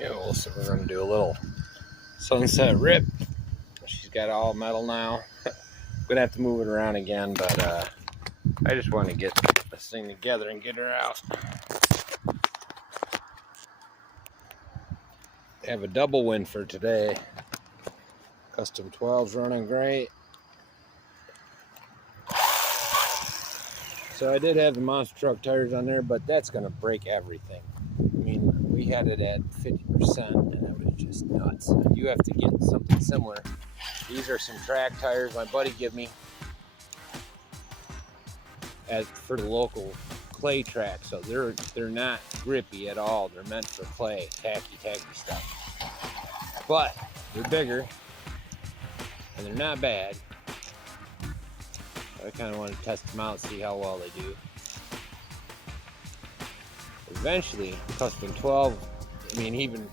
Yeah, so we're going to do a little sunset rip. She's got all metal now. I'm going to have to move it around again, but I just want to get this thing together and get her out. I have a double win for today. Custom 12's running great. So I did have the monster truck tires on there, but that's going to break everything. I mean, we had it at 50% and it was just nuts. You have to get something similar. These are some track tires my buddy gave me for the local clay track. So they're not grippy at all. They're meant for clay, tacky stuff. But they're bigger and they're not bad. I kind of want to test them out, see how well they do. Eventually, Custom 12, I mean, even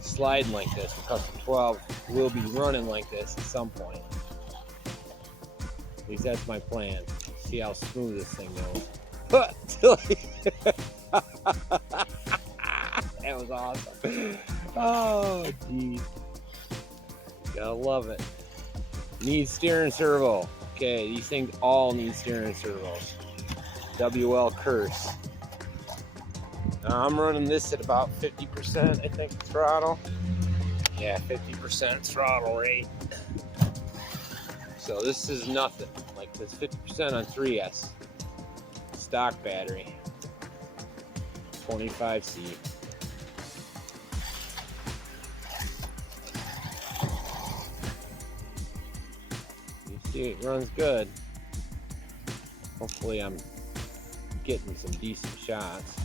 sliding like this, the Custom 12 will be running like this at some point. At least that's my plan. See how smooth this thing goes. That was awesome. Oh, geez. Gotta love it. Needs steering servo. Okay, these things all need steering servos. WL curse. Now I'm running this at about 50%, I think, throttle. Yeah, 50% throttle rate. So this is nothing. Like this 50% on 3S. Stock battery. 25C. See, it runs good. Hopefully I'm getting some decent shots.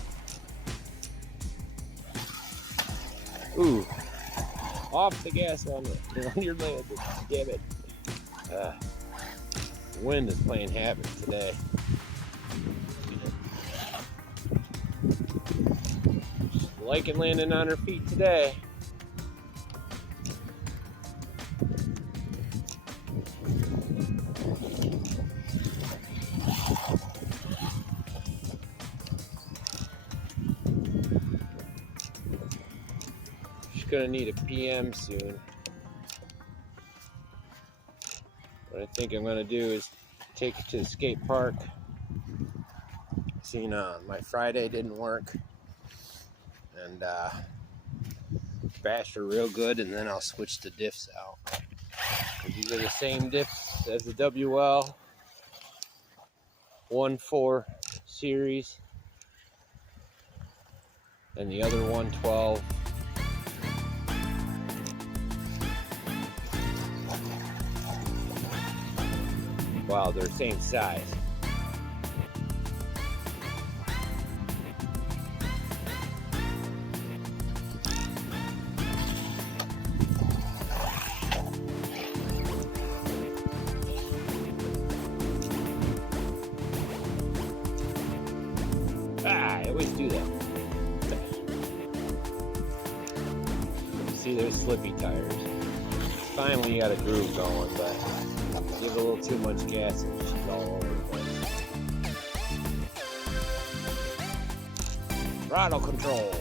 Ooh, off the gas on your landing, damn it. The wind is playing havoc today. Just liking landing on her feet today. Gonna need a PM soon. What I think I'm gonna do is take it to the skate park. Seen my Friday didn't work, and bash her real good, and then I'll switch the diffs out. These are the same diffs as the WL 1.4 series and the other 112. Wow, they're the same size. I always do that. See, there's slippy tires. It's fine when you got a groove going, but give a little too much gas and she's all over the place. Throttle control.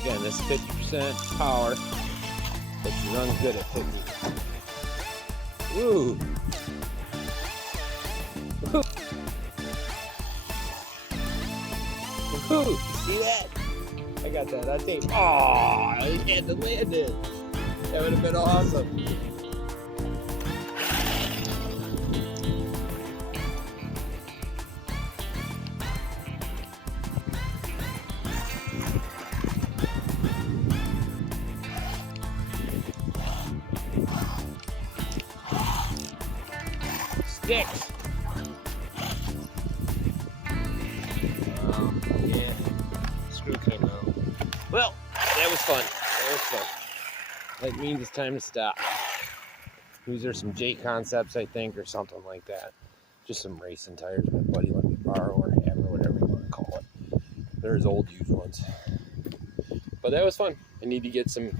Again, this is 50% power, but she runs good at 50. Ooh. Ooh. See that? I got that on tape. Oh, I had to land it. That would have been awesome. Sticks. Yeah, screw came out. Well, that was fun. That means it's time to stop. These are some J Concepts, I think, or something like that. Just some racing tires my buddy let me borrow or have, or whatever you want to call it. There's old used ones. But that was fun. I need to get some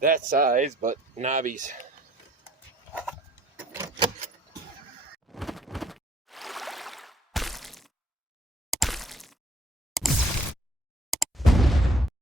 that size, but knobbies.